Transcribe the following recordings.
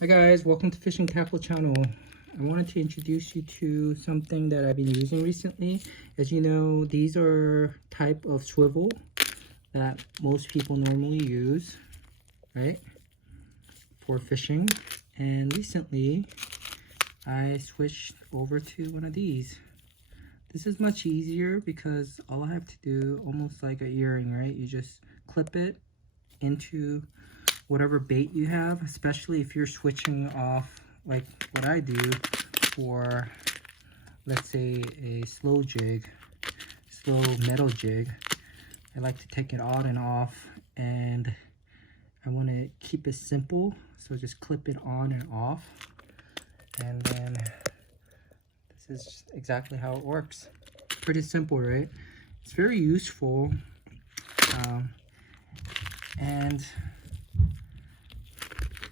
Hi guys, welcome to Fishing Tackle channel. I wanted to introduce you to something that I've been using recently. As you know, these are type of swivel that most people normally use, right, for fishing. And recently, I switched over to one of these. This is much easier because all I have to do, almost like a earring, right? You just clip it into whatever bait you have, especially if you're switching off like what I do for, let's say, a slow metal jig. I like to take it on and off, and I want to keep it simple, so just clip it on and off, and then this is exactly how it works. Pretty simple, right? It's very useful, and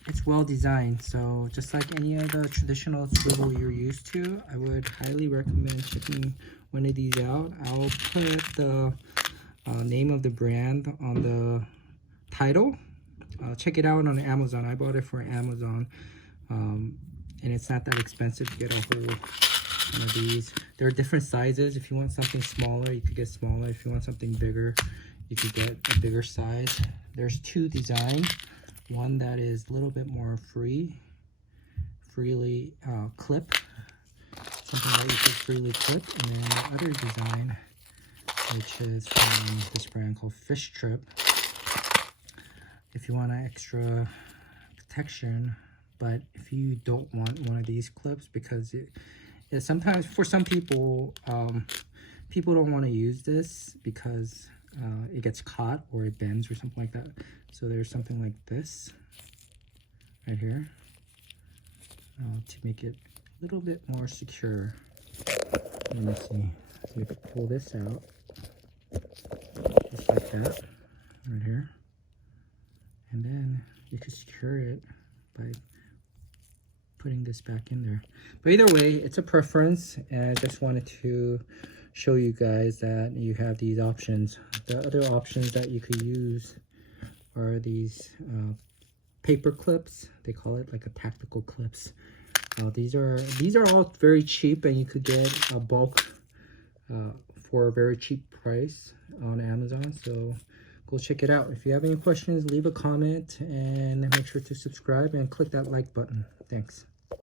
it's well designed. So just like any of the traditional swivel you're used to, I would highly recommend checking one of these out. I'll put the name of the brand on the title. Check it out on Amazon. I bought it for Amazon, and it's not that expensive to get a whole one of these. There are different sizes. If you want something smaller, you could get smaller. If you want something bigger, you could get a bigger size. There's two designs. One that is a little bit more freely clip, something that you could freely clip, and then the other design, which is from this brand called Fish Trip, if you want an extra protection. But if you don't want one of these clips, because it sometimes for some people, people don't want to use this because it gets caught or it bends or something like that. So there's something like this right here to make it a little bit more secure. Let me see. So you can pull this out just like that right here, and then you can secure it by putting this back in there. But either way, it's a preference, and I just wanted to show you guys that you have these options. The other options that you could use are these paper clips. They call it like a tactical clips. These are all very cheap, and you could get a bulk for a very cheap price on Amazon. So go check it out. If you have any questions, leave a comment, and make sure to subscribe and click that like button. Thanks.